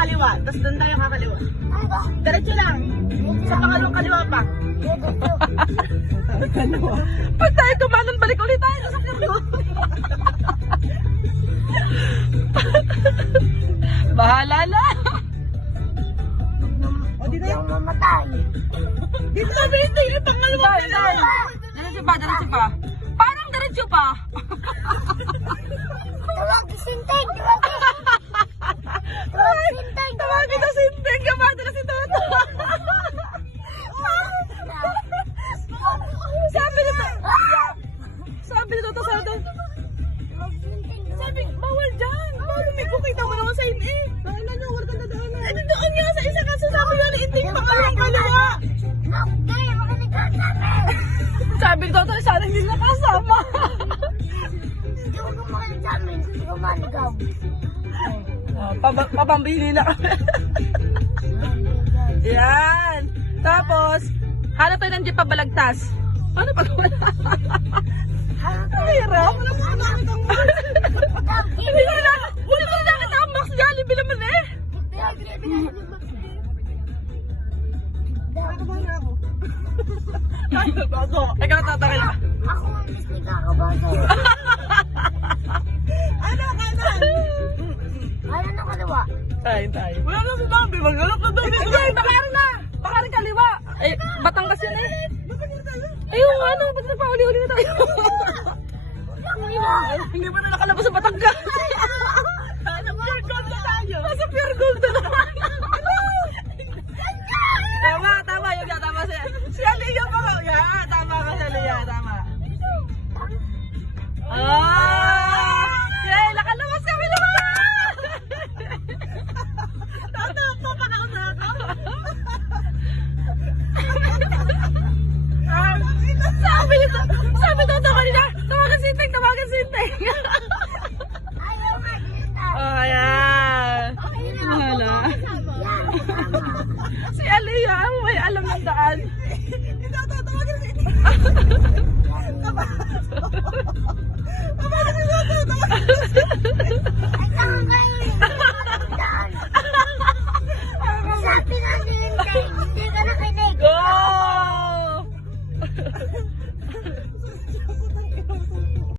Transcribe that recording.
kaliwa. Tapos doon tayo kakaliwa. Diretso lang. Sa pangalawang kaliwa pa. Pag tayo tumanon, balik ulit tayo sa kaliwa. Bahala na. O, dito yung mamatay. Dito sabi nito yung pangalawang kaliwa. Diretso pa. Parang diretso pa. Tawag sinteng, Tawagin na sinteng. Kamada na si Toto. Sabi ni Toto sa doon. Sabi, bawal dyan. Bawal umigo. Kita mo naman sa ini. Daanan nyo, wala kang dadaanan. Eh, doon nga sa isa kasi sabi nga na hindi yung pangalawang kaliwa. Sabi ni Toto, sana hindi nakasama. Papambili na kami. Yan. Tapos, hanap tayo ng jeep pabalagtas. Ano pag wala? Ang hirap. Hindi ko na. Huli ko na nakita ang Max Jollibee naman eh. Kakabahan ako. Bago. Ikaw tatakil ka. Ako ang gusto kakabahan. Ano kanan? Ano na kaliwa? Tayo. Wala na si Bambi. Maghanap na daw dito. Hindi, baka rin na. Baka rin kaliwa. Eh, Batangas yan eh. Ayun, ano? Ba't nagpauli-uli na tayo? Hindi pa na nakalabas sa Batangas. Nasa pure gold na tayo. Nasa pure gold na tayo. Tama. Yung tama siya. Si Aliyah pa ka. Yeah, tama ka si Aliyah. Tama. Yay! Nakalabas kami naman! Papak ako na ako. Sabi